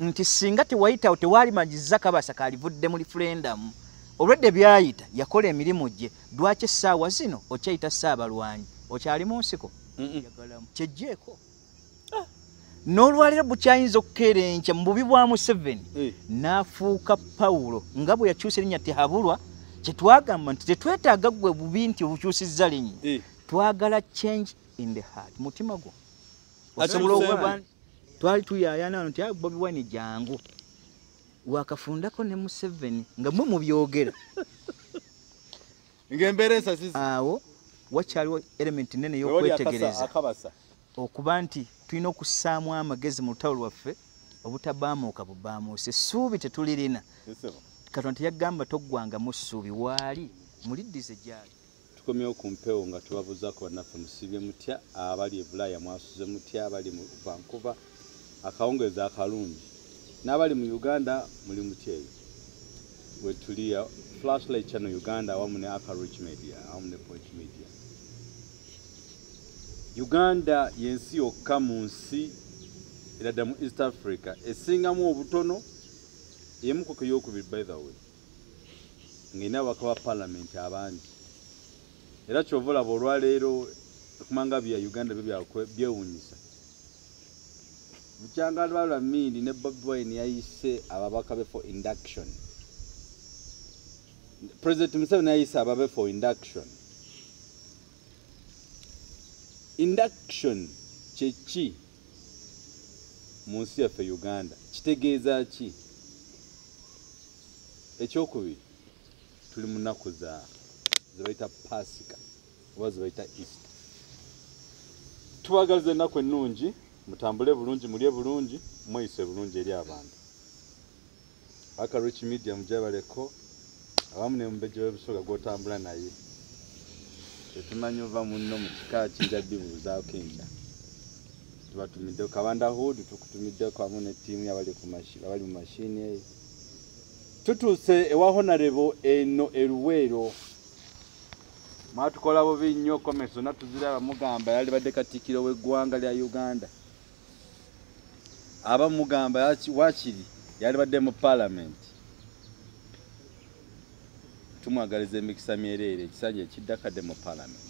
nti singa tewayitawo tewali majiza Kabaka kalivudde mu referendum olwedde byayita yakola emirimu gye lwaki essaawa zino okyayita Ssaabalwanyi okyali mu nsiko kyejjeeko n'olwaliro bukyayinza okukeera enkya mu bubi bwa Museveni n'afuuka Pawulo nga bwe yakyusa erinnya Tehabulwa kyetwagamba nti tetwetaaga gwe bubi nti obukyusizza linnya twagala change in the heart mutima gwo osobola okuba twali tuyaayana nti Bobi Wine jangu wakafundako ne Museveni nga mwe mubyogera ngemberesa sisi awo wakyaliwo element nene y'okwetegereza okuba nti tulina okussaamu amagezi mu lutalo lwaffe obutabaamuuka bubaamuuse essuubi tetulirina Katonda teyagamba toggwanga mu ssuubi waali muliddize gyali tukomyewo ku mpewo nga tubabuzaako bannaffe musibye mutya abali e Bulaaya mwasuze mutya abali mu Vancouver akawungeeza akalungi n'abali mu Uganda muli mutyeyo we tuli Flashlight Channel Uganda awamu ne ARKRICH Media awamu ne Point Media. Uganda yensi yokka mu nsi eradda mu East Africa esingamu obutono yemuko ke yokubiri by the way ng'ina ababaka ba parliament abangi era kyova olaba olwaleero okumanga bya Uganda byewuunyisa bukyanga Mindi ne Bobi Wine yayise ababaka be for induction. President Museveni yayise ababe for induction. Induction kyeki mu nsi yaffe Uganda kitegeeza ki? Ekyokubiri tuli mu nnaku ze bayita Pasika oba ze bayita Easter. Tubagaliza ennaku ennungi mutambule bulungi mulye bulungi mweyise bulungi eri abantu. ARKRICH Media mujabaleko abamu ne mubejja w'ebusoga gw'otambula naye tetumanyi ova munno mu kika kinja bibuuzaako enkya tubatumiddeko Kabanda Hood tukutumiddeko wamu ne ttiimu abali mu mashini eyo tutuuse ewa Honorable eno Eruweero mwatukola bubi nnyo comments zonna tuziraba mugamba yali badde Katikkiro w'eggwanga lya Uganda aba mugamba wakiri yali badde mu parliament tumwagaliza emikisa myereere ekisanja ekiddakadde mu parliament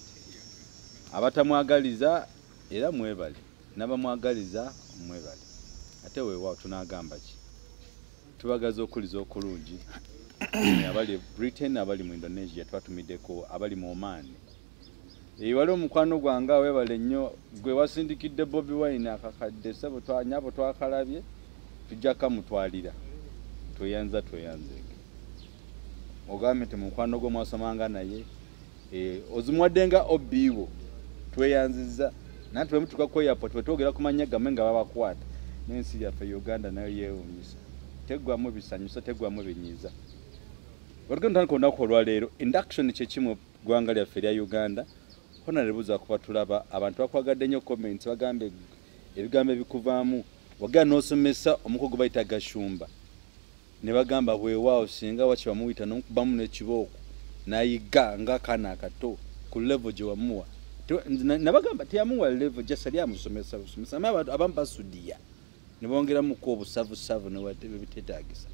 abatamwagaliza era mwebale n'abamwagaliza mwebale ate weewaawo tunaagamba ki tubagaza okuliza okulungi abali Britain abali mu Indonesia twatumiddeko abali mu Oman wali omukwano gwange weebale nnyo gwe wasindikidde Bobi Wine akakadde sebo twanyabo twakalabye tujjaka mutwalira tweyanza ogambe te mukwano gwo mwasomanga naye ozimwaddenga obiwo tweyanziza nanti wemutuka ku airport wetwogera ku manya gamme nga babakwata n'ensi yaffe Uganda nayo yeewuunyisa teggwamu bisanyusa teggwamu binyiiza olugendo olunaku olwaleero induction kyekimu ggwanga lyaffe erya Uganda Honorable kuba tulaba abantu bakwagadde nnyo comments bagambe ebigambo ebikuvaamu wagenda n'osomesa omukogo bayita Gashumba ne bagamba bwewaawo singa waki bamuyita n'okubamu n'ekibooko n'ayiga ng'akaana akato ku level gye wamuwa nabagamba teyamuwa level gyasa lyamusomesa busomesa naye abamu basudiya ne bongeramuko obusavusavu nebiteetaagisa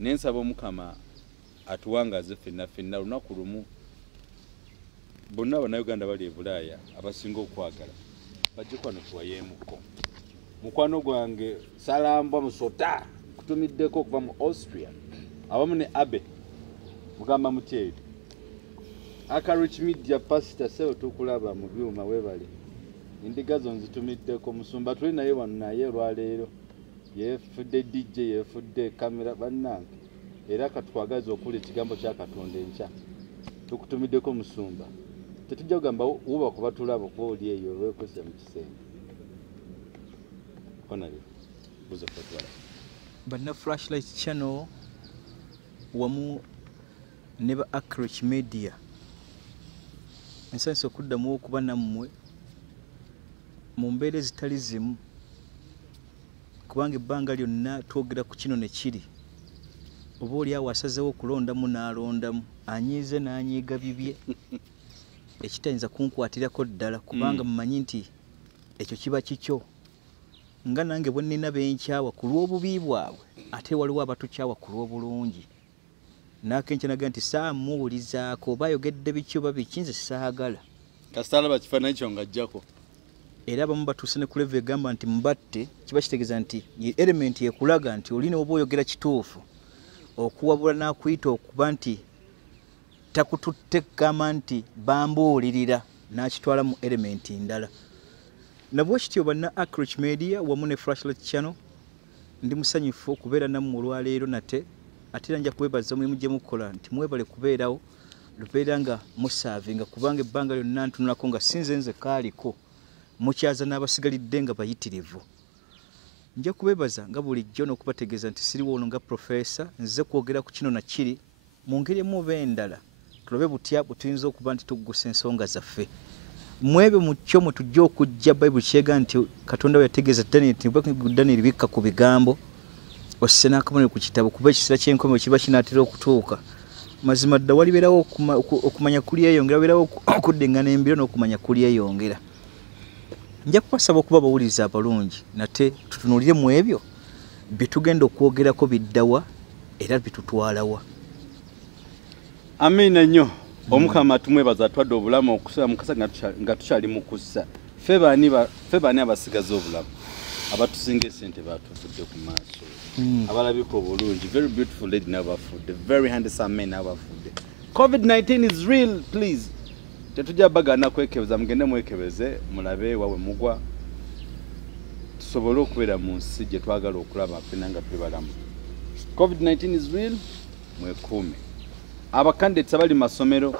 nensaba Omukama atuwangaze ffenna lunaku lumu bonna Bannayuganda bali e Bulaaya abasinga okwagala bajje kwano tuwayeemuko mukwano gwange Salambwa Musota kutumiddeko okuva mu Austria abamu ne Abe mugamba Mutebi ARKRICH Media Pastor sebo tukulaba mu byuma webale endiga zo nzitumiddeko musumba tuli naye wano naye olwaleero yefudde DJ yefudde kamera bannange era katwagaza okula ekigambo kya Katonda enkya tukutumiddeko musumba tetujja kugamba wuba kuba tulaba okuba oli eyo olwekozesa mu kisenge Honorable buza kwatwala banna Flashlight Channel wamu ne ba ARKRICH Media nsanso okuddamu okuba nammwe mu mbeera ezitali zimu kubanga ebbanga lyonna twogera ku kino ne kiri oba oli awo asazeewo okulondamu n'alondamu anyiize n'anyiiga bibye ekitayinza kunkwatirako ddala kubanga mumanyi nti ekyo kiba kikyo nga nange bwe nnina benkyawa ku lw'obubi bwabwe ate waliwo abatukyawa ku lw'obulungi nakenkya naga nti saamuwulizaako bayogedde biki oba biki nze saagala kasitala bakifaananyi kyo ng'ajjako era abamu batuuse ne ku level egamba nti mbatte kiba kitegeeza nti element ekulaga nti olina oba oyogera kituufu okuwabula n'akuyita okuba nti takututte kugamba nti bambuulirira n'akitwala mu element ndala nabwe kityo banna ARKRICH media wamu ne flashlight channel ndi musanyufu okubeera nammwe olwaleero nate ate era nja kubeebaza omulimu gye mukola nti mwebale kubeerawo lubeera nga musaavinga kubanga ebbanga lyonna ntunulako nga sinze nze kaaliko mukyaza n'abasigalidde nga bayitirivu nja kubeebaza nga bulijjo n'okubategeeza nti siriwo ono nga profesa nze kwogera ku kino nakiri mu ngeri emu oba endala tulabe butya bwe tuyinza okuba nti tuggusa ensonga zaffe mwebyo mu kyo mwe tujja okujja bayibuli kyega nti katonda we yategeeza Daniel bikka ku bigambo osse n'akabonero ku kitabo kuba ekiseera ky'enkomero kiba kinaatera okutuuka mazima dda walibeerawo okumanya kulyeyongera walibeerawo okuddingana embiro n'okumanya kulyeyongera nja kubasaba okuba abawuliriza abalungi nate tutunuulire mu ebyo bye tugenda okwogerako biddawa era bitutwalawa amina nnyo omukama tumwebaza atwadde obulamu okusula mukasa nga tukyali mu kussa ffe baani abasigaza obulamu abatusinga esente batuvudde ku maaso abalabika obulungi very beautiful lady n'abafudde very handsome men n'abafudde COVID-19 is real please tetujja bagana kwekebeza mugende mwekebeze mulabe wawe mugwa tusobole okubeera mu nsi gye twagala okulaba ffena nga tuli balamu COVID-19 is real mwekuume abakandidates abali mu masomero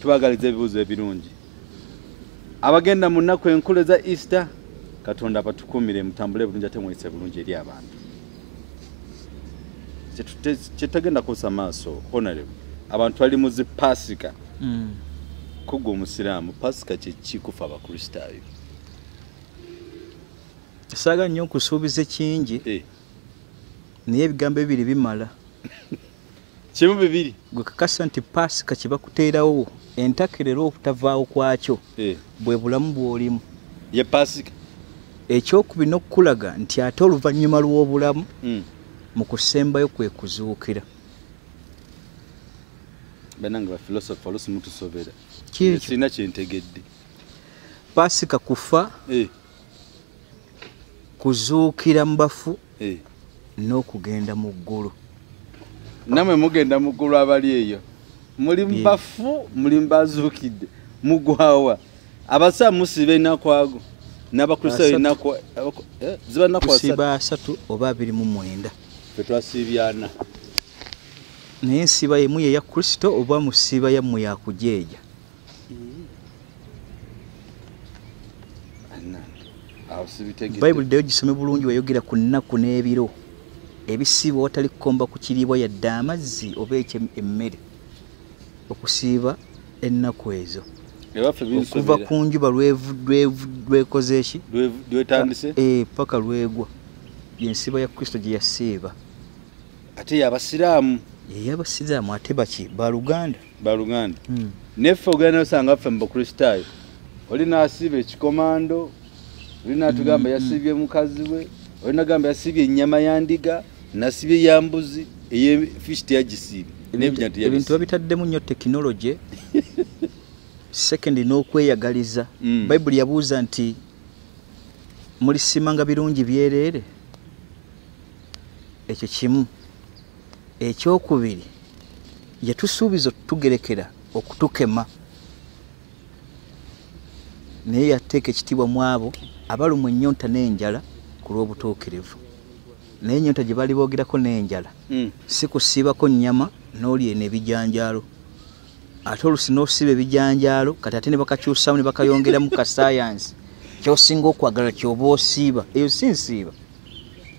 tubagaliza ebibuuzo ebirungi abagenda mu nnaku enkulu eza Easter katonda abatukuumire mutambule bulungi ate mweyise bulungi eri abantu kyetagenda kusa maaso honorable abantu bali mu zi pasika kugwa omusiraamu pasika kyekikufa abakristaayo saaga nnyo okusuubiza kingi naye ebigambo ebiri bimala kimu bibiri gwe kakasa nti pasika kye bakuteerawo entakerera okutavaawo kwakyo bwe bulamu bw'olimu ye pasika ekyokubiri n'okukulaga nti ate oluvannyuma lw'obulamu mu kusembayo kwe kuzuukira bananga bafilosofa oluusi mutusobera Kyekyo. sirina kyentegedde pasika kufa kuzuukira mu bafu n'okugenda mu ggulu namwe mugenda mu ggulu abali eyo muli mu bafu muli mu bazuukidde mugwawa abasaa musiba ennaku n'abakristaayo ennaku ziba nnaku tusiiba 3 oba 29 fe twasiibyana naye ensiiba yemu ye ya Kristo oba musiiba yammwe yakujeeja bayibuli ddayo gisome bulungi wayogera ku nnaku n'ebiro ebisiiba watali kukomba ku kiriibwa yadde amazzi oba emmere okusiiba ennaku ezo okuva ku njuba lwekoze ki lwetandise paka lwegwa yensiiba ya Kristo gye yasiiba ate yabasiraamu ey'abasiraamu ate baki baluganda neffe ogenda nosanga ffe mu bakristaayo oli n'asiiba ekikomando oli n'atugamba yasiibye mukazi we oli n'agamba yasiibye ennyama ya ndiga nasibye ya mbuzi eyefishi teyagisiibye ebintu babitaddemu nnyo tekinologi second n'okweyagaliza bayibuli yabuuza nti mulisimanga birungi byereere ekyo kimu ekyokubiri yatusuubiza otugerekera okutukema naye yateeka ekitiibwa mu abo abalumwa ennyonta n'enjala ku lw'obutuukirivu naye ennyonta gye bali boogerako n'enjala si kusiibako nnyama n'olya n'ebijanjaalo ate olusi n'osiiba ebijanjaalo kati ate ne bakakyusamu ne bakayongeramu ka sayansi kyosinga okwagala kyoba osiiba eyo si nsiiba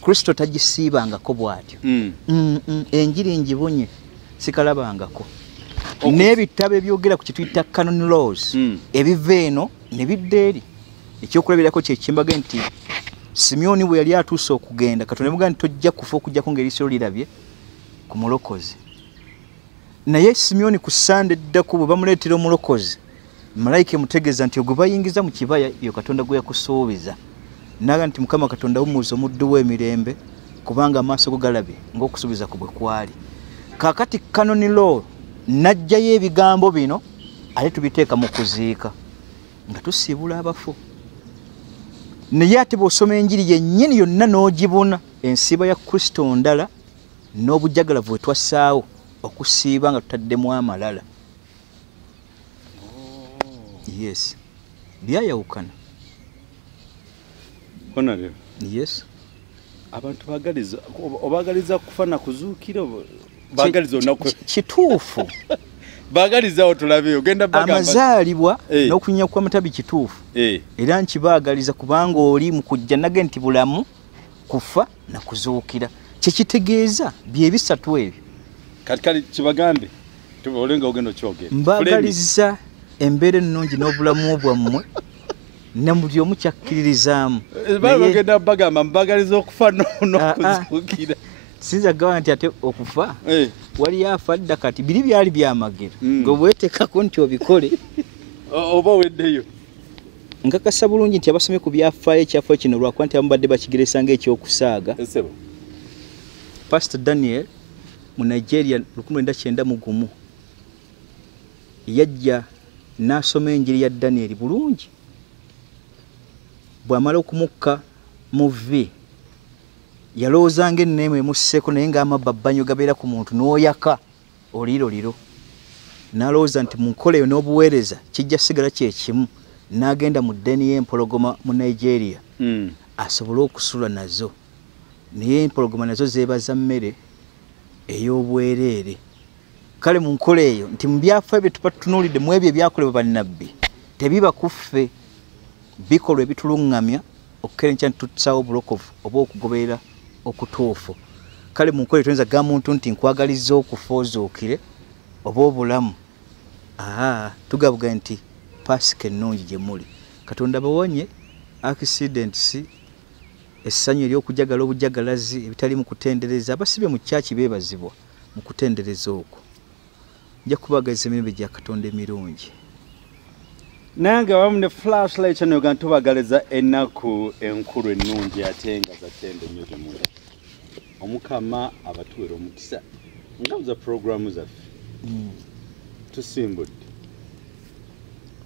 Kristo tagisiibangako bw'atyo enjiri njibunye sikalabangako n'ebitabo ebyogera ku kituyita canon laws ebiva eno ne bidda eri ekyokulabirako kyekimbaga nti Simyoni bwe yali atuuse okugenda Katonda muga nti tojja kufa okujjako ng'eriiso lirabye ku mulokozi naye Simyoni ku Sande ddako bwe bamuleetera omulokozi malayika emutegeeza nti ogwe bayingiza mu kibaya yo Katonda gwe yakusuubiza naga nti Mukama Katonda wumuuza omuddu w'emirembe kubanga amaaso go galabye ng'okusuubiza ku bwe kwali. Kaakati canon law najjayo ebigambo bino ate tubiteeka mu kuziika nga tusiibula abafu. Naye ate bw'osoma enjiri yennyini yonna n'ogibuna ensiiba ya Kristo ndala n'obujjagalavu bwe twassaawo okusiiba nga tutaddemu amalala. Yes. Byayawukana. Honorable. Yes. Abantu bagaliza kufana kuzuukira bagaliza onaku kituufu. Bagaliza otulabe ogenda bagamba amazaalibwa n'okunya kwa matabi kituufu. Era nkibaagaliza kubanga oli mu kujja nage nti bulamu kufa na kuzuukira. Kyekitegeeza bye bisatu ebyo. Kati kibagambe tubolenga ogendo kyogera. Mbagaliza embeera ennungi n'obulamu bwammwe ne mu byomu kyakkiririzaamu. Bagenda bagamba mbagaliza okufa n'okuzuukira. Sinza gawa nti ate okufa wali afadda kati biri byali byamagero ng'obwetekako nti obikole oba weddeyo. Nkakasa bulungi nti abasomye ku byafaayo ekyafaayo kino lwakuba nti abamubadde bakigeresa ng'ekyokusaaga. Pastor Daniel mu Nigeria 1991 yajja n'asoma enjiri ya Daniel bulungi. Bw'amala okumukka mu V yalowooza ng'enneemu emusseeko naye ng'amababbanyo gabeera ku muntu n'oyaka oliro. N'alowooza nti mu nkola eyo n'obuweereza kijja sigala kyekimu. N'agenda mu ddeeni y'empologoma mu Nigeria asobole okusula nazo. Naye empologoma nazo zeebaza mmere ey'obwereere. Kale mu nkola eyo nti mu byafaayo bye tuba tutunuulidde mu ebyo ebyakolebwa bannabbi tebiba kuffe, bikolwa ebituluŋŋamya okukerenca nti tutusaawo obulokovu oba okugoberera okutuufu. Kale mu nkola tuyinza ga muntu nti nkwagaliza okufa ozuukire oba obulamu. Tugabuga nti pasika ennungi gye muli. Katonda bawonye accidents, essanyu ery'okujagala obujagalazi ebitali mu kutendereza. Abasibye mu kyaki beebazibwa mu kutendereza okwo. Nja kubagaliza emirembe gya Katonda emirungi. Nange wamu ne flashlight chano yoga ntubagaliza ennaku enkulu ennungi ate nga zatende nnyo temuli. Omukama abatuwera omukisa nga za programu zaffe tusimbudde.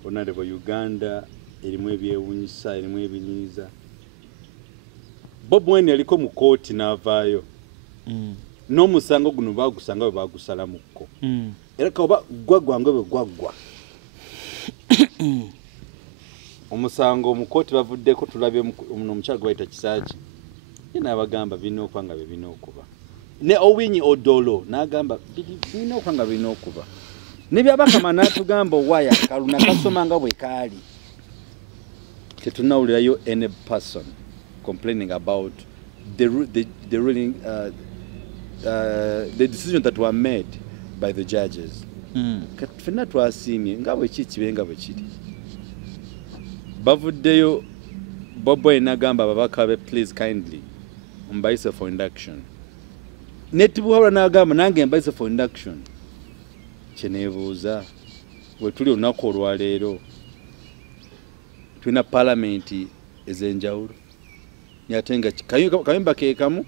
Honorable Uganda erimu ebyewunyisa, erimu ebinyiiza. Bob Wine yaliko mu kooti n'avaayo. N'omusango guno baagusanga bwe baagusalamuko. Era kaba gwaggwanga bwe gwaggwa. Omusango mu kooti bavuddeko tulabye omukyala gwe bayita Kisaaki. Ye n'abagamba birina okuba nga birina okuba. Ne Owinyi Odolo n'agamba birina okuba nga birina okuba. Ne byabakama n'atugamba waya kaluna kasoma nga bwe kaali. Tetunawulirayo any person complaining about the ruling, the decisions that were made by the judges. Fena twasiimye nga bwe kibe nga bwe kiri. Bavuddeyo Bobo enagamba ababaka be please kindly mbayise for induction. Netibwawula n'agamba nange mbayise for induction. Kyeneebuuza bwe tuli olunaku olwaleero tulina palamenti ez'enjawulo. Ate nga kayimba keekamu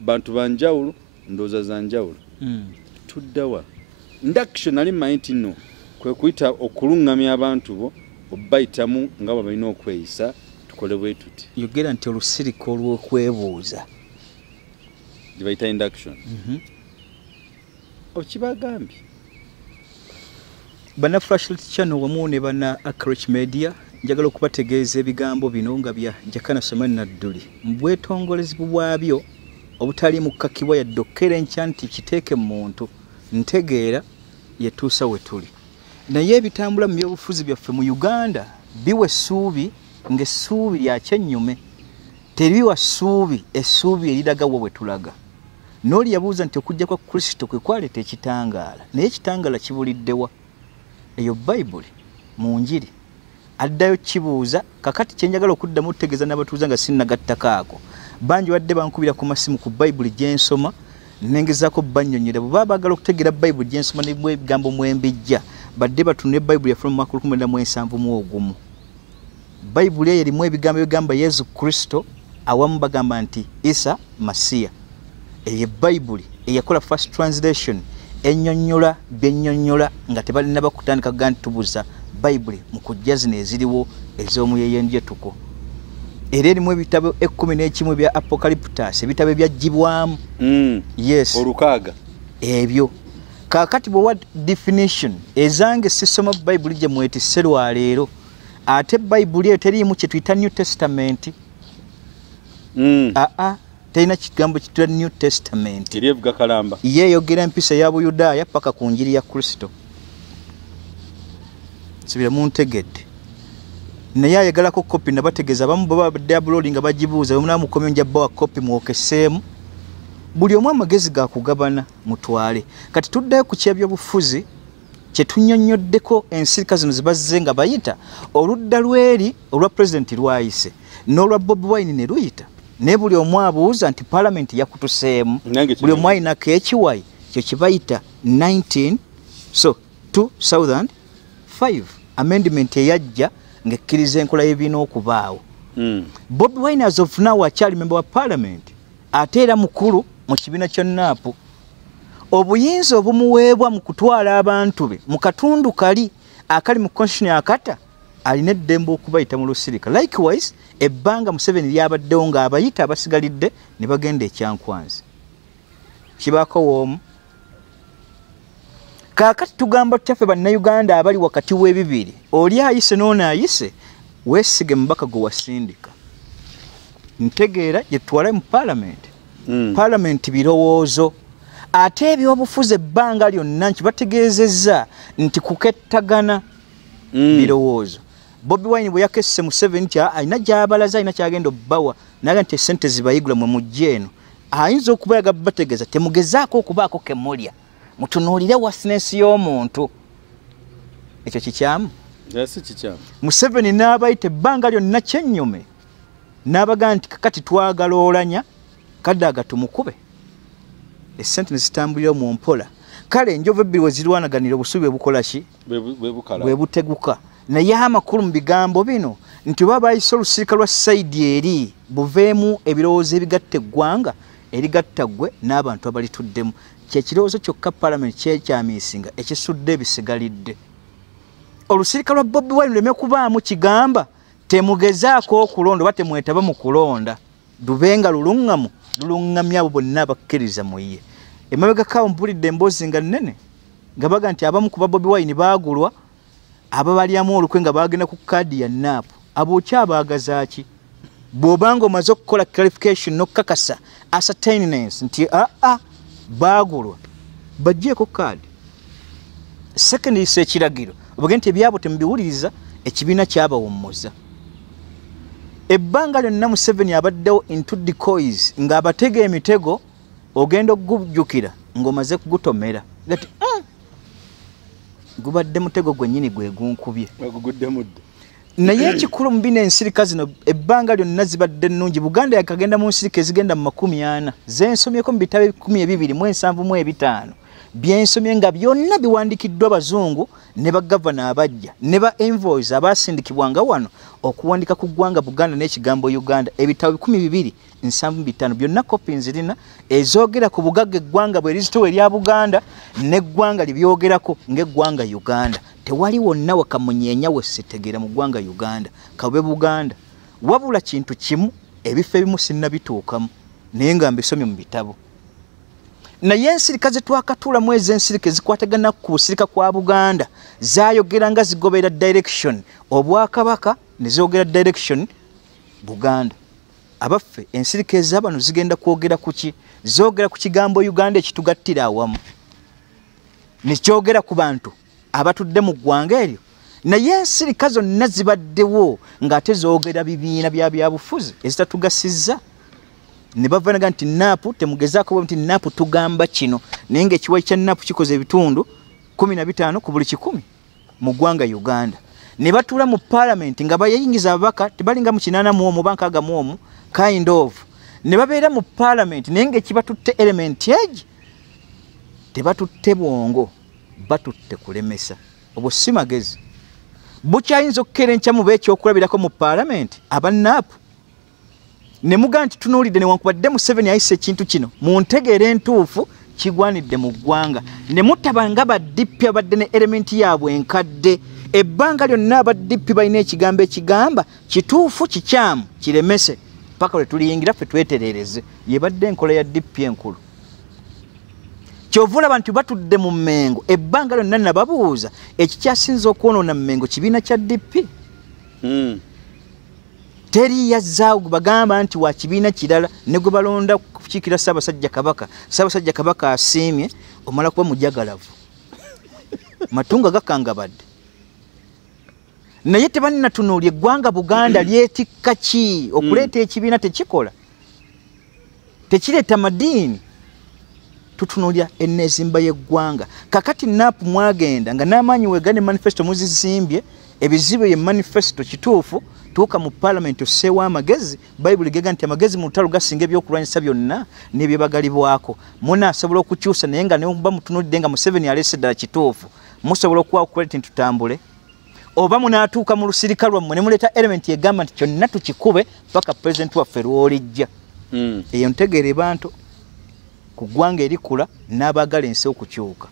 bantu banjawulo ndowooza za njawulo. Tuddawa induction ali mmanyi nti nno kwe kuyita okuluŋŋamya abantu bo obayitamu nga bwe balina okweyisa tukole bwe tuti. Yogera nti olusirika olw'okwebuuza gye bayita induction. Okibagambye bana Flashlight Channel wamu ne bana ARKRICH Media njagala okubategeeza ebigambo bino nga bya Jakana Nadduli mu bwetongolezi bwabyo obutali mu kkakibwa yadde okkerenca nti kiteeke mu muntu ntegeera yetuusa we tuli. Naye ebitambula mu byobufuzi byaffe mu Uganda biwa essuubi ng'essuubi lya kyennyume. Teriwa ssuubi, essuubi eriraga wo bwe tulaga. N'oli yabuuza nti okujja kwa Kristo kwe kwaleeta ekitangaala. Naye ekitangaala kibuliddewa? Eyo Bayibuli mu njiri addayo kibuuza. Kakati kyenjagala okuddamu okutegeeza n'abatuuza nga sinnagattakaako. Bangi badde bankubira ku masimu ku Bayibuli gye nsoma nengezaako bannyonnyola bwe baba baagala okutegeera Bayibuli gye nsoma n'ebigambo mwembijja badde batunule Bayibuli yaffe mu mwaka 1971. Bayibuli eyo erimu ebigambo ebigamba Yesu Kristo, awamu bagamba nti Isa Masiya. Eyo Bayibuli eyakola first translation ennyonnyola byennyonnyola nga tebalina bakutandika kuga nti tubuza Bayibuli mu kujja zino eziriwo ez'omuyeyenjetuko. Era erimu ebitabo 11 bya Apocalyptus, ebitabo ebyaggyibwamu. Yes. Olukaaga. Ebyo. Kaakati bwe word definition ezange sisoma Bayibuli gye mwetisse lwaleero. Ate Bayibuli eyo teriimu kye tuyita New Testament. Terina kigambo kitwa New Testament. Eryevuga kalamba. Yeeyogera empisa ya Buyudaaya paka ku njiri ya Kristo. Sibira muntegedde. Naye ayegalako kopi nabategeeza abamu baba badde uploading nga bagibuuza bwe munaamukomyo nja bbawa kopi mwokeseemu. Buli omu amagezi ga kugabana mutwale. Kati tuddayo ku kyebyobufuzi kye tunnyonnyoddeko ensirika zino zibazze nga bayita oludda lweri olwa president lwayise n'olwa Bobi Wine ne luyita. Ne buli omu abuuza nti parliament yakutuseemu. Buli omu ayinako ekiwayi kyo kibayita 2005 amendment eyajja ng'ekkiriza enkola y'ebiina okubaawo. Bobi Wine as of now akyali member wa parliament ate era mukulu mu kibiina kya NAP. Obuyinza obumuweebwa mu kutwala abantu be mu katundu kali akali mu constitution akata alina eddembe okubayita mu lusirika. Likewise ebbanga Museveni lyabaddewo ng'abayita abasigalidde ne bagenda ekyankwanzi. Kibaako woomu. Kaakati tugamba tutaffe bannayuganda abali wakati w'ebibiri. Oli ayise n'ono ayise, weesige mubaka gwe wasindika. Ntegeera gye tutwala mu parliament. Parliament birowoozo. Ate ebyobufuzi ebbanga lyonna nkibategeezezza nti kukettagana birowoozo. Bobi Wine bwe yakesse Museveni nti alina gy'abalaza alina kyagenda obbawa naga nti essente zibayigula mwe mujja eno. Ayinza okuba yaga bategeeza temugezaako okubaako kemulya. Mutunuulire wasinensi y'omuntu. Ekyo kikyamu? Yes, kikyamu. Museveni n'abayita ebbanga lyonna kyennyume. N'abaga nti kakati twagala olanya kaddaga tumukube. Essente ne zitambulira mu mpola. Kale enjovu ebbiri we zirwanaganira obusubi bukola ki? Bwe buteguka. Naye amakulu mu bigambo bino nti baba bayise olusirika lwa sayidi eri buveemu ebirowoozo ebigatta eggwanga erigatta ggwe n'abantu abalituddemu. Kyekirowoozo kyokka parliament kyekyamiisinga ekisudde ebisigalidde. Olusirika lwa Bobi Wine luleme kubaamu kigamba temugezaako okulonda oba temwetaba mu kulonda. Lubenga luluŋŋamu luluŋŋamya abo bonna abakkiriza mu ye. Emabega kaawo mpulidde emboozi nga nnene nga baga nti abamu ku ba Bobi Wine baagulwa ababalyamu olukwe nga bagenda ku kaadi ya NAP. Abo kyabaagaza ki? Bw'obanga omaze okukola clarification n'okukakasa ascertainment nti baagulwa bajjeeko kaadi. Second is ekiragiro obage nti ebyabo temubiwuliriza ekibiina kyabawommoza. Ebbanga lyonna Museveni abaddewo into decoys ng'abatega emitego ogenda okugujjukira ng'omaze kugutomera. Gati gubadde mutego gwennyini gwe gunkubye. Bagugudde mudde. Naye ekikulu mu bino ensirika zino ebbanga lyonna zibadde nnungi. Buganda yakagenda mu nsirika ezigenda mu 40 zensomyeko mu bitabo 275 byensomye nga byonna biwandikiddwa Abazungu ne bagavana abajja ne ba envoys abasindikibwanga wano okuwandika ku ggwanga Buganda n'ekigambo Uganda. Ebitabo 275 byonna kopi nzirina ezoogera ku bugagga eggwanga bwe lizitowa erya Buganda n'eggwanga libyogerako ng'eggwanga Uganda. Tewali wonna wakamunyeenya wesitegera mu ggwanga Uganda kabe Buganda. Wabula kintu kimu ebifo ebimu sinnabituukamu naye nga mbisomye mu bitabo. Naye ensirika ze twakatuulamu ez'ensirika ezikwatagana ku busirika kwa Buganda zaayogera nga zigobera direction Obwakabaka ne zoogera direction Buganda. Abaffe ensirika ez'abano zigenda kwogera ku ki? Zoogera ku kigambo Uganda ekitugattira awamu ne kyogera ku bantu abatudde mu ggwanga eryo. Naye ensirika zonna zibaddewo ng'ate zoogera bibiina bya byabufuzi ezitatugasizza. Ne bavanaga nti NAP temugezaako nti NAP tugamba kino naye ng'ekiwayi kya NAP kikoze ebitundu 15 ku buli 100 mu ggwanga Uganda. Ne batuula mu parliament nga bayingiza ababaka tebalinga mu 80 bankaga mu kind of. Ne babeera mu parliament naye ng'ekibatutte element egi tebatutte bwongo batutte kulemesa. Obwo si magezi. bukyayinza okukeera enkya mube ekyokulabirako mu paalamenti abanaapu ne mugaa nti tunuulidde newankubadde Museveni ayise ekintu kino mu ntegeera entuufu kigwanidde mu ggwanga ne mutabanga baddipi abadde ne elementi yaabwe enkadde ebbanga lyonna abaddipi balina ekigambo ekigamba kituufu kikyamu kiremese paka lwe tuliyingira ffe tweterereze yebadde enkola ya dipi enkulu kyovula abantu batudde mu Mmengo ebbanga lyonna nababuuza ekikyasinza okwonoona mu Mmengo kibiina kya dipi teri yazzaawo bagamba nti wa kibiina kirala ne gwe balonda kukiikira Ssaabasajja Kabaka Ssaabasajja Kabaka asiimye omala kuba mujagalavu matunga gakangabadde naye tebannatunuulya eggwanga Buganda lyetikka ki okuleeta ekibiina tekikola tekireeta madiini tutunuulya enneezimba y'eggwanga kakati naapu mwagenda nga n'amaanyi weega ne manifesto muzisimbye ebizibu ye manifesto kituufu tuuka mu paalamenti osseewo amagezi bayibuli gega nti amagezi mu lutalo gasinga ebyokulwanyisa byonna n'ebyebagalibwako munaasobola okukyusa naye nga nemuba mutunulidde nga Museveni aleese ddala kituufu musobola okuwaawo kuleti ntutambule oba munaatuuka mu lusirika lwammwe ne muleeta elementi egamba nti kyonna tukikube paka pulezidenti waffe lw'olijja eyo ntegeere bantu ku ggwanga erikula n'abaagala ensi okukyuka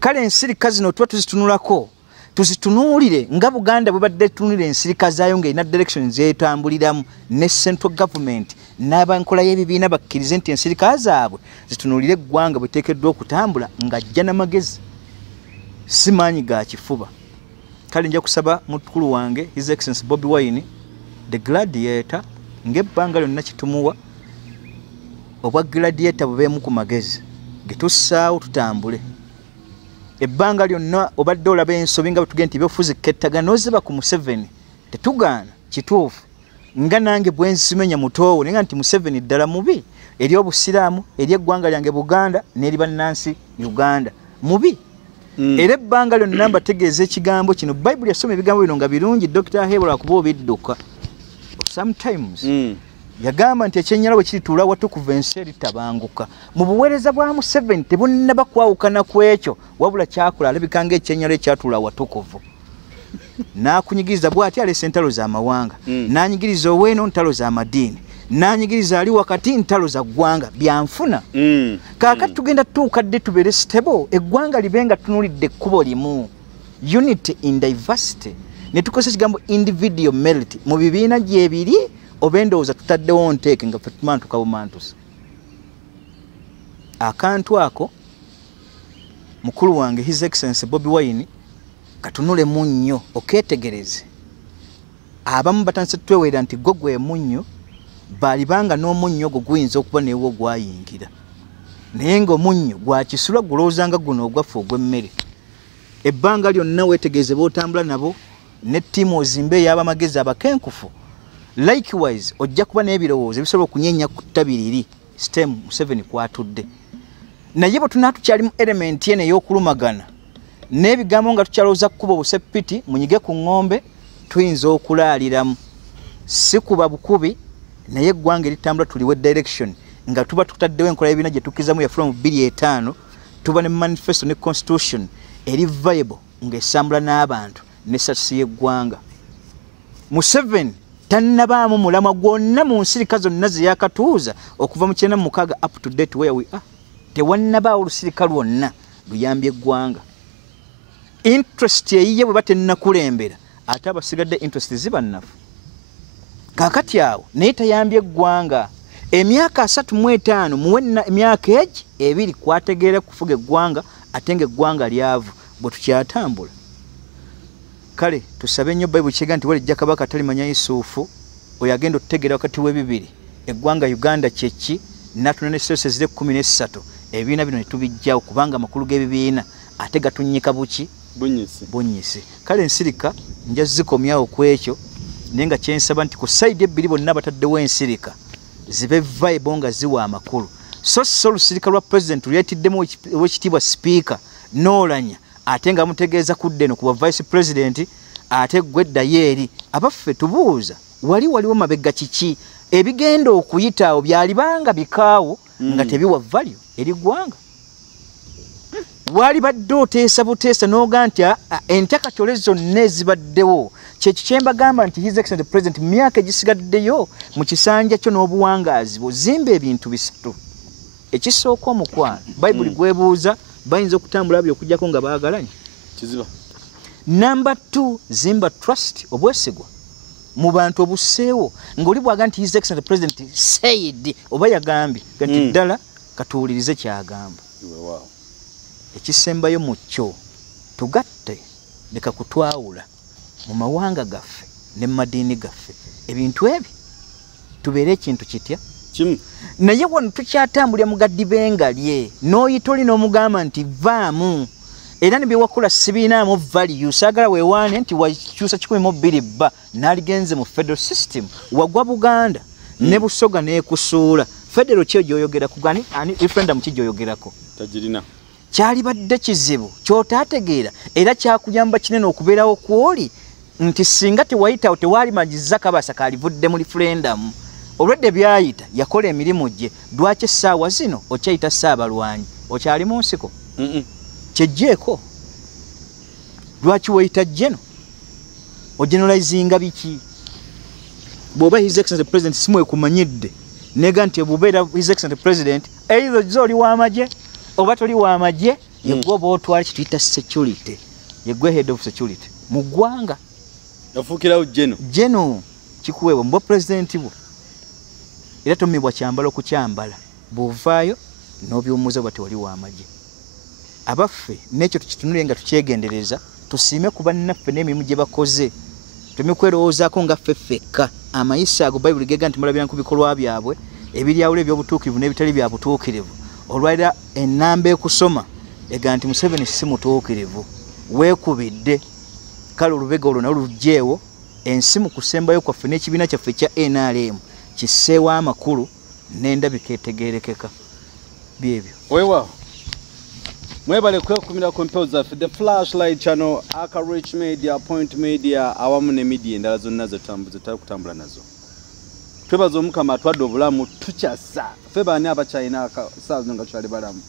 kale ensirika zino tuba tuzitunulako tuzitunuulire nga Buganda bwe badde tunuulira ensirika zaayo ng'erina direction zeetambuliramu ne central government n'abankola y'ebibiina bakkirize nti ensirika zaabwe zitunuulire eggwanga bwe teekeddwa okutambula ng'ajja n'amagezi si maanyi ga kifuba kale nja kusaba mukulu wange His Excellency Bobi Wine the gladiator ng'ebbanga lyonna kitumuwa obwa gladiator bubeemu ku magezi getussaawo tutambule ebbanga lyonna obadde olaba ensobi nga bwe nti byofuzi kettagana oziba ku Museveni tetugaana kituufu nga nange bwe nsimenya mutoowo naye nti Museveni ddala mubi eri obusiraamu eri eggwanga lyange Buganda n'eri bannansi Uganda mubi era ebbanga lyonna mbategeeza ekigambo kino bayibuli yasoma ebigambo bino nga birungi Dr. Hebula kuba obidduka sometimes yagamba nti ekyennyala bwe kirituula watukuvu ensi eritabanguka mu buweereza bwa Museveni tebunnaba kwawukana ku ekyo wabula kyakola alabika ng'ekyennyala ekyatuula watukuvu n'akunyigiriza bw'ati aleese entalo z'amawanga n'anyigiriza Oweno ntalo z'amadiini n'anyigiriza ali wakati ntalo za ggwanga byanfuna kaakati tugenda tuukadde tubeere stable eggwanga libe nga tunuulidde ekkubo limu unity in diversity ne tukozesa ekigambo individual merit mu bibiina gyebiri oba endowooza tutaddewo nteeke nga ffe tumantuka bumantusi akantu ako mukulu wange His Excellency Bobi Wine katunule munnyo okeetegereze abamu batandise tweweera nti gwo gwe munnyo baalibanga n'omunnyo ogwo guyinza okuba neewo gwayingira naye ng'omunnyo gwakisula gulowoozanga guno ogwaffe ogw'emmere ebbanga lyonna weetegereze bootambula nabo ne ttiimu ozimbe ey'abamagezi abakenkufu likewise ojja kuba n'ebirowoozo ebisobola okunyenya ku ttabi liri stem Museveni kwatudde naye bwe tunaatukyali mu elementi eno ey'okulumagana n'ebigambo nga tukyalowooza kkuba obuseppiti munyige ku ŋŋombe tuyinza okulaaliramu si kuba bukubi naye eggwanga eritambula tuliwe direction nga tuba tutaddewo enkola y'ebibiina gye tukkirizamu yafula mu 2005 tuba ne manifesto ne constitution eri viable ng'esambula n'abantu ne statusi y'eggwanga Museveni tannabaamu mulamwa gwonna mu nsirika zonna ze yakatuuza okuva mu 1996 up to date where we are tewannabaawo olusirika lwonna luyambye eggwanga interest eyiye bwe batennakulembera ate abasigadde interest zibannafu kaakati awo naye tayambye eggwanga emyaka 35 muwenna emyaka egi ebiri kwategeera kufuga eggwanga ate ng'eggwanga lyavu bwe tukyatambula kale tusabe nnyo bayibuli kyega nti walijja kabaka talimanya Yusufu oyo agenda okutegeera wakati w'ebibiri eggwanga Uganda kyeki natuna ne sose zire 13 ebibiina bino ne tubijjawo kubanga amakulu g'ebibiina ate gatunnyika buki bunyisi kale ensirika nja zikomyawo ku ekyo naye nga kyensaba nti ku sayidi ebbiri bonna bataddewo ensirika zibe viable nga ziwa amakulu so olusirika lwa pulezidenti luyitiddemu owekitiibwa sipiika n'olanya ate nga mutegeeza kudde eno kuba vice president ate gwe ddayo eri abaffe tubuuza waliwo mabega kiki ebigenda okuyitaawo byalibanga bikaawo nga tebiwa value eri ggwanga wali badde oteesa buteesa n'oga nti entakatole zonna ezibaddewo kyekyo kye mbagamba nti his excellent president mu myaka egisigaddeyo mu kisanja kyo n'obuwangaazi bw'ozimba ebintu bisatu ekisooka omukwano bayibuli gwebuuza bayinza okutambula byo okujjako nga baagalanye kiziba. Number 2 zimba trust obwesigwa mu bantu obuseewo ng'oli bwaga nti his excellent president said oba yagambye nti ddala katuwulirize kyagamba. Wow. Ekisembayo mu kyo tugatte leka kutwawula mu mawanga gaffe ne mu madiini gaffe ebintu ebi tubeere ekintu kitya kimu. naye wano tukyatambulira mu gaddi bengalye n'oyita oli n'omugamba nti vaamu era ne byewakola sibiinaamu value saagala weewaane nti wakyusa 12 bba n'aligenze mu federal system wagwa Buganda ne Busoga n'ekusuula federal kyo gy'oyogerako gani ani referendum ki gy'oyogerako tagirina kyali badde kizibu ky'otaategeera era kyakuyamba kinene okubeerawo kw'oli nti singa tewayitawo tewaali Magiza Kabasa kalivudde mu referendum olwedde byayita yakola emirimu gye lwaki essaawa zino okyayita Ssaabalwanyi okyali mu nsiko kyejjeeko lwaki wayita jeno ogeneralizinga biki bw'oba his excellent president simwekumanyidde nega nti bubeera his excellent president either zoli w'amagye oba toli w'amagye yegwe oba otwala kituyita security yegwe head of security mu ggwanga yafuukirawo jeno kikuweebwa mbwa president bwo era tomibwa kyambalo kukyambala bw'ovaayo n'obyumuza oba tewali w'amagye abaffe n'ekyo tukitunule nga tukyegendereza tusiime ku bannaffe n'emirimu gye bakoze tumikwerowoozaako nga ffeffekka amayisa ago bayibuli gega nti mulabira ku bikolwa byabwe ebiryawula eby'obutuukirivu n'ebitali bya butuukirivu olwalira ennamba ekusoma ega nti Museveni si mutuukirivu weekubidde kale olubega olwo nalwo lugjeewo ensi mu kusembayo kwaffe n'ekibiina kyaffe ekya NRM kisseewo amakulu n'endabika etegeerekeka byebyo weewaawo mwebale kwekumira ku mpeo zaffe the flashlight channel ARKRICH media point media awamu ne media endala zonna zetakutambula nazo twebaza omukama atwadde obulamu tukyasa ffe baani abakyalina saa zino nga tukyali balamu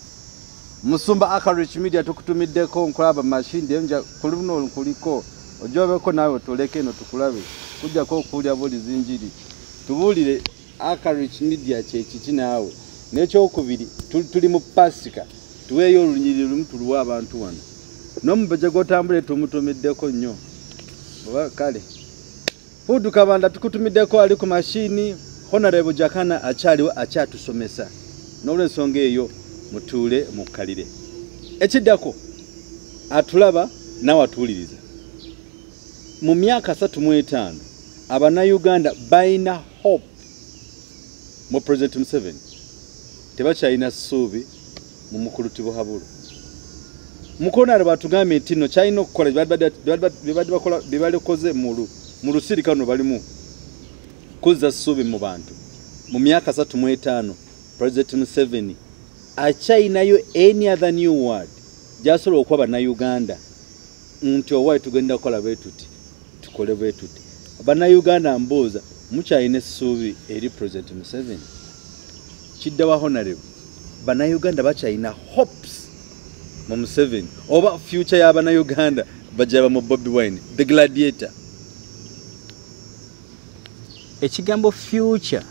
musumba ARKRICH media tukutumiddeko nkulaba mashini nja kuluno kuliko ojobeko nawe toleke eno tukulabe kujjako okuwulira buli zinjiri tubuulire ARKRICH media kyekiki naawe n'ekyokubiri tuli mu pasika tuweeyo olunyiriri lumu tuluwa abantu wano n'omubeje gw'otambule tumutumiddeko nnyo oba kale Fudu Kabanda tukutumiddeko ali ku mashini Honorable Jakana akyaliwo akyatusomesa n'olw'ensonga eyo mutuule mukkalire ekiddako atulaba nawe atuwuliriza mu myaka 35 Abannayuganda bayina hope mu President Museveni tebakyalina ssuubi mu mukuluti Buhabulu mukonare batugambye nti no kyalina okukola byebalikoze mu lusirika no balimu kuzza ssuubi mu bantu mu myaka 35 President Museveni akyalinayo any other new word gyasobola okuwa Bannayuganda nti owaye tugenda kukola beetuti tukole beetuti Bannayuganda mbooza mukyalina essuubi eri President Museveni kiddawa Honorable Bannayuganda bakyalina hopes mu Museveni oba future ya Bannayuganda bajaba mu Bobi Wine the gladiator ekigambo future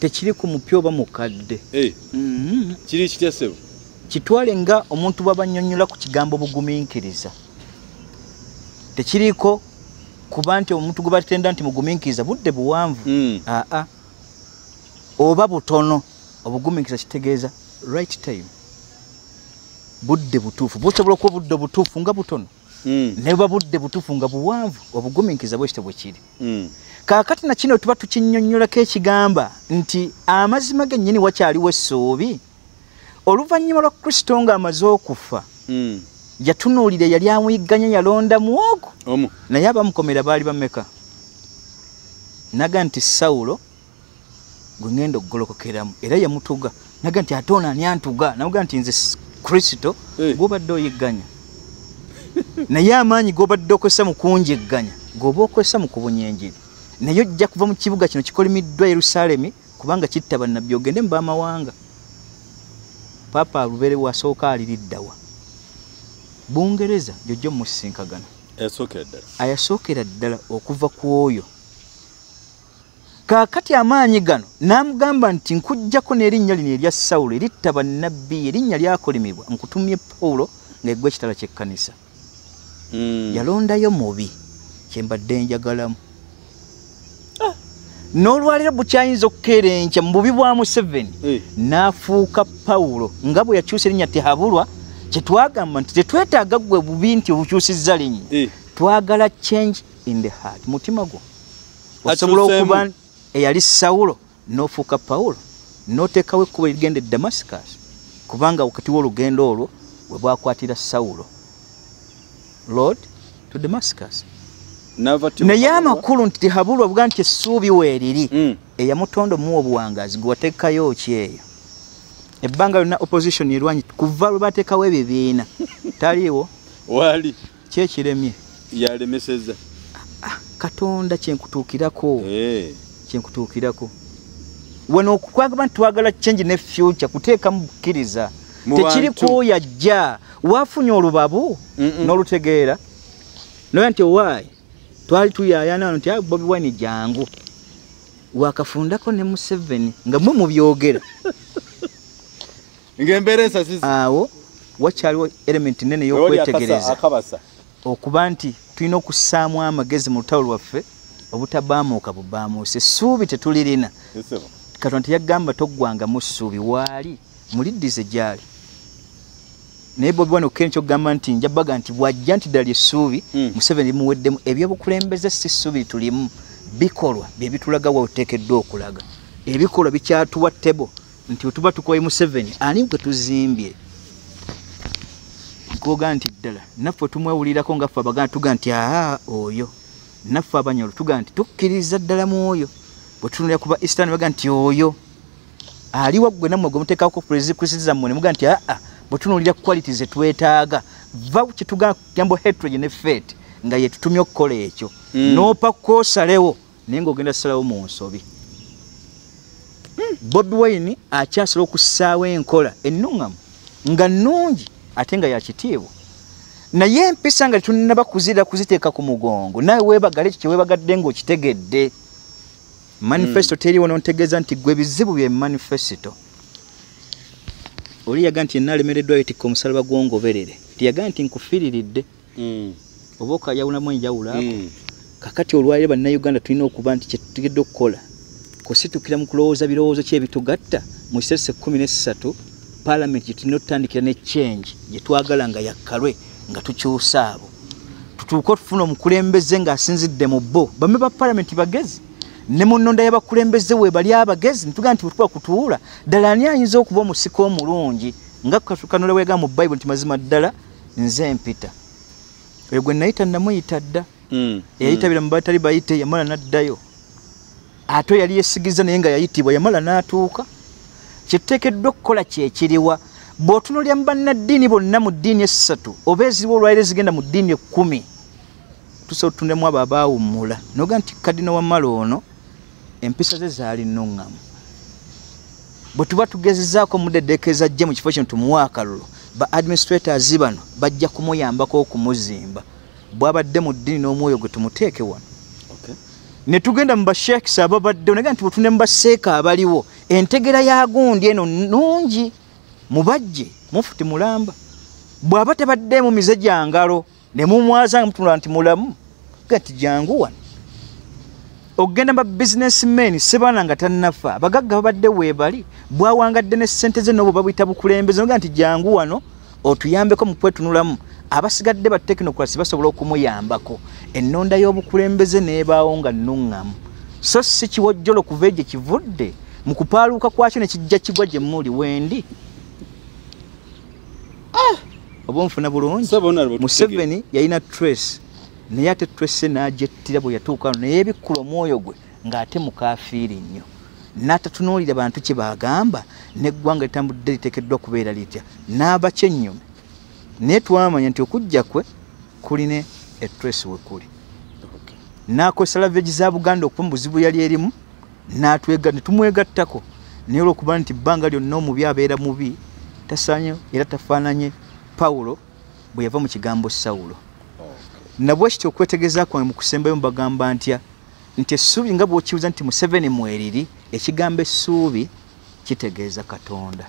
tekiri ku mupya oba mukadde kiri kityasebo kitwale nga omuntu bw'abannyonnyola ku kigambo bugumiikiriza tekiriko kuba nti omuntu gwe batenda nti mugumiikiriza budde buwanvu oba butono obugumiikiriza kitegeeza right time budde butuufu busobola okuba budde butuufu nga butono ne buba budde butuufu nga buwanvu obugumiikiriza bwekityo bwe kiri kaakati na kino tuba tukinnyonnyolako ekigamba nti amazima gennyini wakyaliwo essuubi oluvannyuma lwa Kristo ng'amaze okufa yatunuulira yali amuyigganya yalonda muwogo naye abamukomera baali bameka naga nti Sawulo gwe ngenda okugolokokeramu era yamutuga naga nti ate ono ani antuga namuga nti nze Kristo gw'obadde oyigganya naye amaanyi g'obadde okozesa mu kunjigganya g'oba okozesa mu kubunya enjiri naye ojja kuva mu kibuga kino kikolimiddwa Yerusaalemi kubanga kitta bannabbi ogende mu baamawanga papa alubere wasooka aliriddawa Bungereza jojjo musisinkagana ayasookera ddala okuva ku oyo kaakati amaanyi gano n'amugamba nti nkujjako n'erinnya lino erya Sawulo eritta bannabbi erinnya lyakolimibwa nkutumye Pawulo ng'eggwe ekitala ky'ekkanisa yalondayo mubi kyembadde njagalamu n'olwaliro bukyayinza okukeera enkya mu bubi bwa Museveni n'afuuka Pawulo nga bwe yakyusa erinnya tehabulwa kyetwagamba nti tetwetaaga gwe bubi nti obukyusizza linnya twagala change in the heart mutima gwo osobola okuba eyali Sawulo n'ofuuka Pawulo n'oteekawo ekkubo erigenda e Damascus kubanga wakati w'olugendo olwo we bwakwatira Sawulo Lord to Damascus naye amakulu nti tehabulwa buga nti essuubi weeriri eyamutonda omuwa obuwangazi gwe wateekayo ki eyo ebbanga lyonna opposition erwanyi kuva lwe bateekawo ebibiina taliiwo wali kyekiremye yalemeseza Katonda kyenkutuukirako wano okwagamba nti twagala change ne future kuteeka mu bukkiriza tekiriko yajja waafunye olubabu n'olutegeera noya nti owaayi twali tuyaayana nti Bobi Wine jangu wakafundako ne Museveni nga mwe mubyogera ng'embeera esasiza awo wakyaliwo element nene y'okwetegereza okuba nti tulina okussaamu amagezi mu lutalo lwaffe obutabaamuuka bubaamuuse essuubi tetulirina Katonda teyagamba toggwanga mu ssuubi waali muliddize gyali naye Bobi Wine okukera kyokugamba nti njabaga nti bwajja nti ddala essuubi Museveni limuweddemu ebyobukulembeze si ssuubi tulimu bikolwa bye bitulaga wa oteekeddwa okulaga ebikolwa bikyatuwa ttebo nti wetuba tukoye Museveni ani gwe tuzimbye nkoga nti ddala naffe tumwewulirako ngaffe abaganda tuga nti oyo naffe abanyolo tuga nti tukkiriza ddala mu oyo bwe tunulira kuba Eastern baga nti oyo ali waggwe nammwe gwe muteekako criticism ne muga nti bwe tunulira quality ze twetaaga va kituga jambo hatred ne fate nga ye tutumye okukola ekyo n'opa koosalewo naye ng'ogenda salawo mu nsobi Bobi Wine akyasobola okussaawo enkola ennungamu nga nnungi ate nga yakitiibwa naye empisa nga tetunnaba kuziteeka ku mugongo nawe weebagala ekyo kyeweebagadde ng'okitegedde manifesto teriiwo n'ontegeeza nti gwe bizibu bye manifesto oli yaga nti yenna alemereddwa yetikka omusalaba gw'ongoberere tiyaga nti nkufiiriridde oba okayawulamu enjawulo ako kakati olwaliro bannayuganda tulina okuba nti kyetutegedde okukola kusitukira mu kulowooza birowoozo ki ebitugatta mu kiseera 13 Parliament gye tulina otutandikira ne change gye twagala nga yakkalwe nga tukyusa abo tutuuka otufuna omukulembeze ng'asinzidde mu bo bame ba Parliament bagezi ne mu nnonda y'abakulembeze we bali abagezi nituga nti bwe kutuula ddala ani ayinza okuba omusika omulungi nga Katonda bw'egamba mu Bible nti mazima ddala nze mpita oyo gwe nayita namuyita dda eyayitabira mu batali bayite yamala n'addayo ate yali yesigiriza naye nga yayitibwa yamala n'atuuka kyetuteekeddwa okukola kyekiriwa bw'otunuulira mu bannaddiini bonna mu ddiini essatu oba eziriwo olwaliro zigenda mu ddiini 10 tusobola otunulemu abo abaawummula noga nti kadina wamala ono empisa ze zaali nnuŋŋamu bwe tuba tugezezaako mudeddeekeza ajje mu kifo kino tumuwa akalulu ba administrators bano bajja kumuyambako okumuzimba bw'abadde mu ddiini n'omwoyo gwe tumuteeke wano ne tugenda mu basheikhs ababaddewo naga nti bwetune mu baseeka abaliwo entegera ya gundi eno nnungi mubajje mufuti mulamba bw'aba tabaddeemu mize gya ngalo ne mumwazanga mutunula nti mulamu gati jangu wano ogenda ba businessmen sebana nga tannafa abagagga babadde weebali bwawangadde ne ssente ze n'obwo babuyita bukulembeze naga nti jangu wano otuyambeko mu kwetunulamu abasigadde ba technocrats basobola okumuyambako ennonda y'obukulembeze n'ebaawo nga nnuŋŋamu so si kiwojjolo kuva egye kivudde mu kupaaluuka kwakyo ne kijja kigwa gye muli wendi oba nfuna bulungi Museveni yalina trace naye ate trace n'agyettira bwe yatuuka naye ebikkula omwoyo gwe ng'ate mukaafiiri nnyo n'atatunuulira bantu kye baagamba n'eggwanga litambudde liteekeddwa kubeera litya n'aba kyennyume naye twamanya nti okujja kwe kuline etrace we kuli n'akozesa lavage za Buganda okuba mu buzibu yali erimu ne tumwegattako naye olw'okuba nti bbanga lyonna omubi abeera mubi tasaanye era tafaananye Pawulo bwe yava mu kigambo Sawulo. Nabwe kityo okwetegeeza kwange mu kusembayo mbagamba ntya nti essuubi nga bw'okibuuza nti Museveni mweriri, ekigambo essuubi kitegeeza Katonda.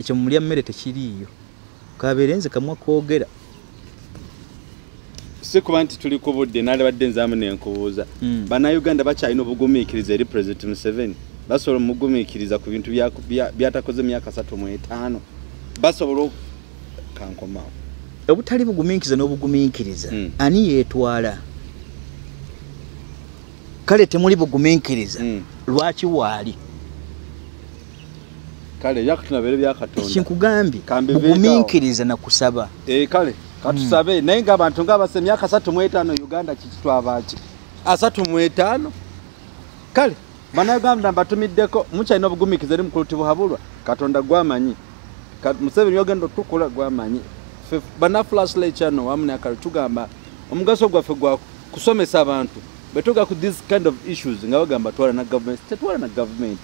Ekyo mu mulya mmere tekiriiyo. Kabeere nze kamwa koogera. Si kuba nti tuli ku budde naalabadde nzaamu n'enkubuuza. Bannayuganda bakyalina obugumiikiriza eri Pulezidenti Museveni. Basobola omugumiikiriza ku bintu byatakoze myaka 35. Basobola kankomawo. Obutali bugumiikiriza n'obugumiikiriza ani yeetwala? Kale temuli bugumiikiriza lwaki waali? Kale yakutunabere bya Katonda. Kinkugambye bugumiikiriza na kusaba. Kale katusabe naye ng'abantu ng'abase myaka 35 Uganda kikitwabaki 35. Kale Bannayuganda mbatumiddeko mukyalina obugumiikiriza eri mukulu tibuhabulwa Katonda gwamanyi. Museveni yogenda tukola gwamanyi. Bana flashlight channel wamu n'akalulu tugamba omugaso gwaffe gwa kusomesa abantu betuga ku this kind of issues nga bagamba twala na government tetwala na government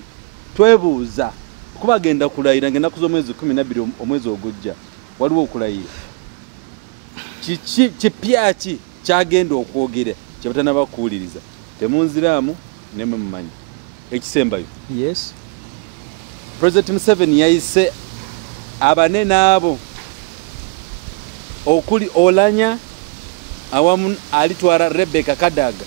twebuuza kuba agenda kulayira ngenda kuzo mwezi 12 omwezi ogujja waliwo okulayira kipyaki kyagenda okwogera kyebatana bakuwuliriza temunziramu nemwe mumanyi ekisembayo. Yes, President Museveni yayise abanene abo okuli Olanya awamu alitwara Rebecca Kadaga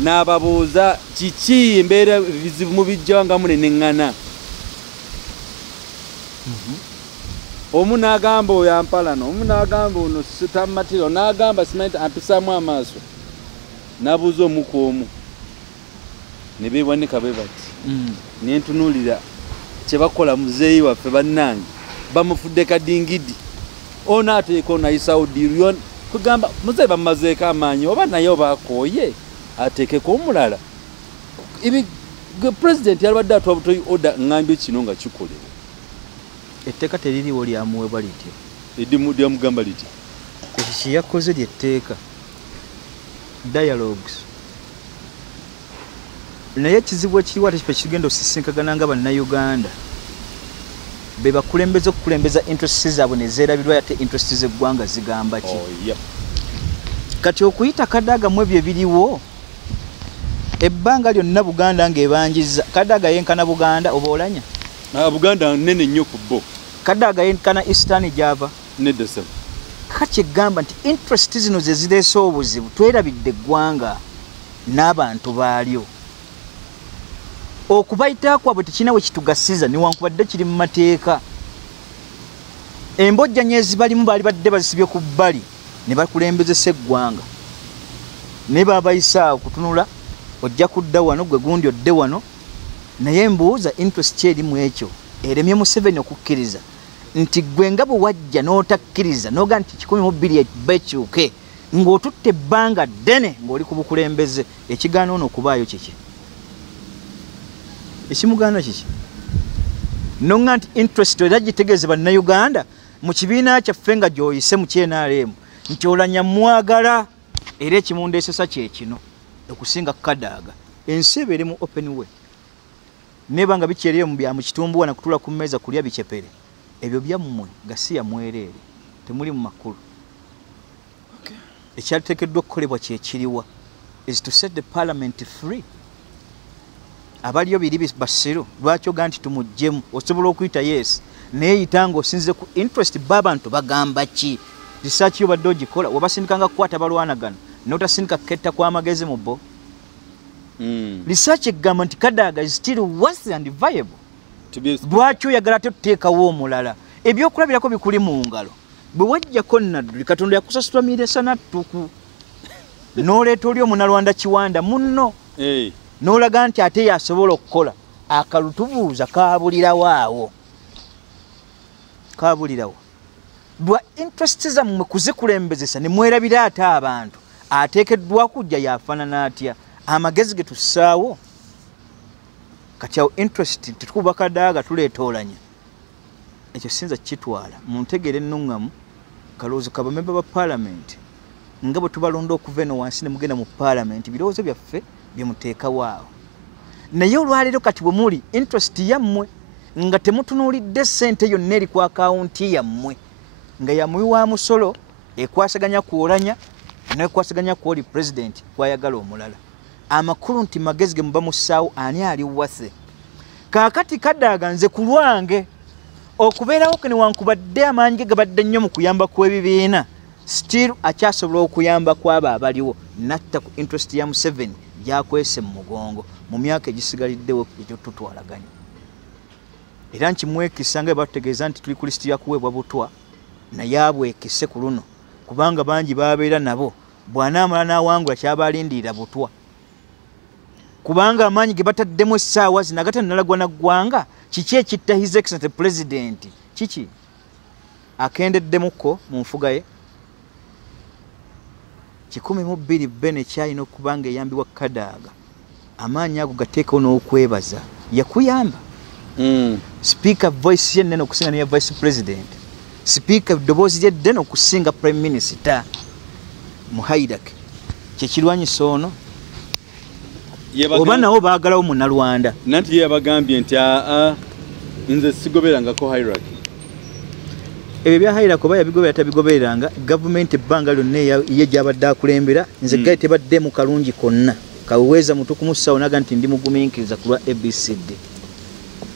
n'ababuuza kiki embeera bizibu mu bijja nga munenengana. Omu n'agamba oyo ampalano, omu n'agamba ono sitamatiro, n'agamba simanyi ampisaamu amaaso. N'abuuza omu ku omu ne beewanika be bati ne ntunuulira kye bakola muzeeyi waffe bannange bamufudde kadingidi. Ono ateeka ono ayisawo dirion kugamba muzeeyi bamumazeeko amaanyi oba naye obakooye ateekeko omulala. President yalibadde atwa butoyi oda ngambye kino nga kikolewo. Etteeka teririiwo lyamuweebwa lityo. Lyamugamba lityo. Ekyo kye yakoze lyetteeka. Dialogues. Naye ekizibu ekiriwo ate kipe kigenda osisinkagana nga Bannayuganda. Be bakulembeza okukulembeza interest zaabwe ne zeerabirwa ate interest z'eggwanga zigamba ki? Kati okuyita Kadaga mu ebyo ebiriwo ebbanga lyonna Buganda ng'ebanjiza. Kadaga yenkana Buganda oba Olanya? Buganda nene nnyo ku bo. Kadaga yenkana Eastern Java? Nedda sebo. Kati egamba nti interest zino ze zireese obuzibu twerabidde eggwanga n'abantu baalyo. Okubayita kwabwe tekina we kitugasiza newankubadde kiri mu mateeka. Embojja nyezibalimu baali badde bazisibye ku bbali ne bakulembezesa eggwanga. Ne baabayisa okutunula ojja kudda wano gwe gundi odde wano. Naye mbuuza interest ki eri mu ekyo eremye Museveni okukkiriza nti gwe nga bwe wajja n'otakkiriza n'oga nti 12 bekyuke ng'otutte ebbanga ddene ng'oli ku bukulembeze ekigaana ono okubaayo kiki? Ekimugaana kiki? Nonga nti interest era gitegeeze Bannayuganda mu kibiina kyaffe nga gy'oyise mu KNRM nti Olanya mwagala era ekimundeesesa kye kino okusinga Kadaga. Ensi ebeere mu open way. Neba nga bikyeriyo mu bya mu kitumbu wana kutula ku mmeeza kulya bikyepere. Ebyo byammwe gasiya mwereere temuli mu makulu. Ekyateekeddwa okukolebwa kye kiriwa is to set the parliament free. Abaliyo biri basiru lwaki oga nti tumuggyemu osobola okuyita yes naye yitanga osinze ku interest b'abantu bagamba ki? Research yo badde ogikola wabasindikanga kukwata balwanagano n'otasindika ketta kw'amagezi mu bo. Research egamba nti Kadaga is still worse and viable. Lwaki oyagala ate tuteekawo omulala? Ebyokulabirako bikuli mu ngalo. Bwe wajjako Nadduli Katonda yakusasula miresa nattuku. N'oleeta oli omunalwanda Kiwanda munno. N'olaga nti ate yasobola okukola akalutubuuza kaabulirawo awo. Kaabulirawo. Bwa interest zammwe kuzikulembezesa ne mwerabira ate abantu ateekeddwa kujja yafaanana atya? Amagezi ge tussaawo kati awo interest tetukuba Kadaga tuleeta Olanya. Ekyo sinza kitwala mu ntegeera ennungamu kalowoozo ka bamemba ba parliament nga bwe tubalonda okuva eno wansi ne mugenda mu parliament birowoozo byaffe bye muteekawo awo. Naye olwaleero kati bwe muli interest yammwe nga temutunuulidde ssente yonna eri ku akawunti yammwe nga yamuwi wa musolo ekwasaganya kuolanya nekwasaganya ku oli pulezidenti kwayagala omulala amakulu nti magezi ge muba mussaawo ani ali wase kaakati kadaaga nze ku lwange okubeerawo ke newankubadde amaanyi ge gabadde nnyo mu kuyamba kw'ebibiina still akyasobola okuyamba kwabo abaliwo natta ku interest ya Museveni gyakwese mu mugongo mu myaka egisigaliddewo ekyo tutwalaganya era nkimwekisa nga batutegeeza nti tuli ku lisiti ya kuweebwa butwa naye abwekise ku luno kubanga bangi babeera nabo bw'anaamala n'awangula kyabalindirira butwa kubanga amaanyi ge bataddemu essaawa zino agatanalagwa na ggwanga kiki ekitta his excellent president kiki akendeddemukko mu nfuga ye 120 bene kyalina okuba nga eyambibwa kadaaga amaanyi ago gateekawo n'okwebaza yakuyamba speaker voice ye nnene okusinga neya vice president speaker ddoboozi lye ddene okusinga prime minister muhaidake kyekirwanyisa ono oba nawo baagalawo munnalwanda nanti ye yabagambye nti nze sigoberangako hierarchy ebyo bya hierarchy oba yabigobera tabigobereranga gavumenti ebbanga lyonna ye gyabadde akulembera nze gali tebadde mu kalungi konna kaweweeza mutukumusawo naga nti ndi mugumiikiriza ku lwa ABCD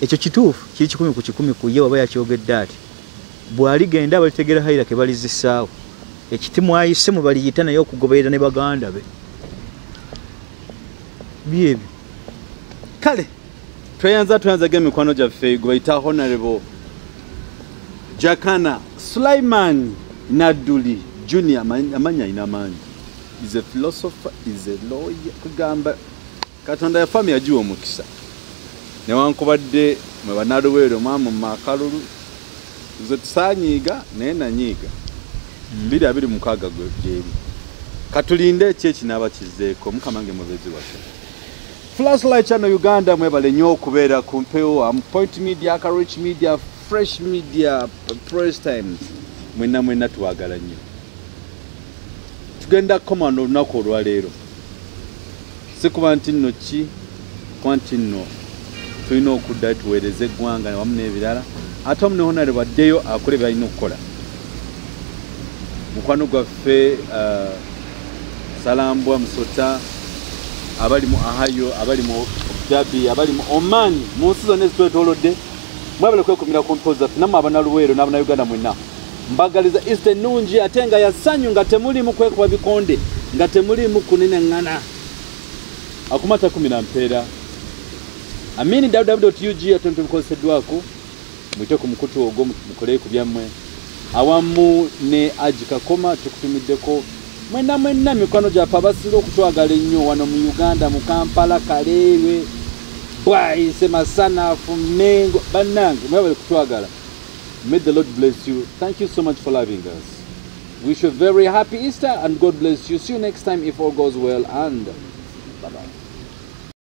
ekyo kituufu kiri 10 ku 10 ku ye waba yakyogedde ati bw'aligenda balitegera hierarchy balizisaawo ekiti mwayise mu baliyita naye okugoberera ne baganda be byebyo kale tweyanza g'emikwano gyaffe gwe bayita honorable Jakana Sulaiman Nadduli Junior amanya ina amaanyi is a philosopher is a lawyer kugamba Katonda yafamu yajiwa omukisa newankubadde mwe banaluweero mwamu makalulu nze tusaanyiiga naye nanyiiga 226 gyeri katulinde kyeki n'aba kizeeko mukamange mubezi waffe Flashlight Channel Uganda mwebale nnyo okubeera ku mpewo Point Media, ARKRICH Media, Fresh Media, Press Times mwenna tuwagala nnyo tugenda komando olunaku olwaleero sikuba nti nno ki kuba nti nno tulina okudda tuweereze eggwanga wamu n'ebirala ate omu ne honorable addeyo akole byalina okukola mukwano gwaffe Salambwa Musota abali mu Ahayo abali mu Dabi abali mu Oman mu nsi zonna ezitwetoolodde mwebale kwekumira ku mpoza zaffe namwe abanaluweero n'abannayuganda mwenna mbagaliza Easter ennungi ate nga yasanyu nga temulimu kwekuba bikonde nga temulimu kunenaŋŋana akumata 10 mpeera amini www.ug atonto bikozeseddwako mwite ku mukutu ogwo mukole ku byammwe awamu ne Agikakoma tukutumiddeko mwenna mikwano gyaffe abasinga okutwagala ennyo wano mu Uganda mu Kampala Kaleerwe Bwaise Masanafu Mengo bannange mwebale kutwagala. May the Lord bless you. Thank you so much for loving us. Wish you a very happy Easter and God bless you. See you next time if all goes well and bye-bye.